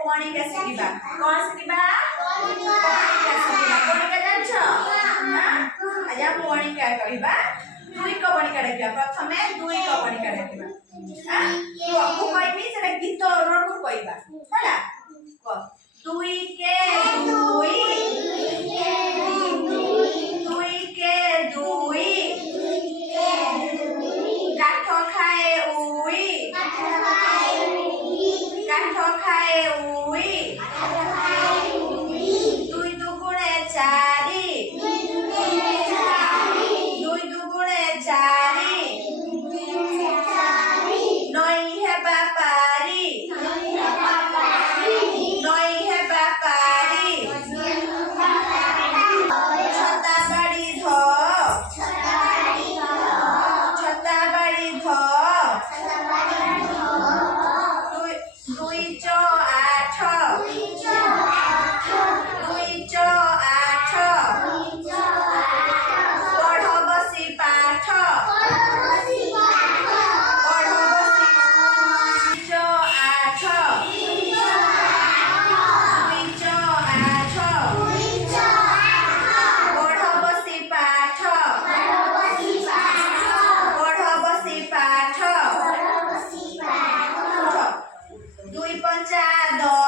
कणिका शिखिबा कोन शिखिबा कणिका शिखिबा कणिका जानछो हां आजा कणिका कहिबा दुई को कणिका डाकिबा प्रथमे दुई को कणिका डाकिबा हां तो को कहबी सेटा गीत रु कहिबा होला क दुई के दुई दुई के दुई काठ खाए उई काठ खाए उई दुई दुगुणे चारि दुई दुगुणे चारि नई हेबा पारी नई हेबा पारी छता बाड़ी ध छता बाड़ी ध दुई चौ आठ दुई चौ आठ पढ़ बसी पाठ पढ़ बसी दुई चौ आठ दुई चौ आठ पढ़ बसी पाठ पढ़ बसी पाठ दुई पंचा 10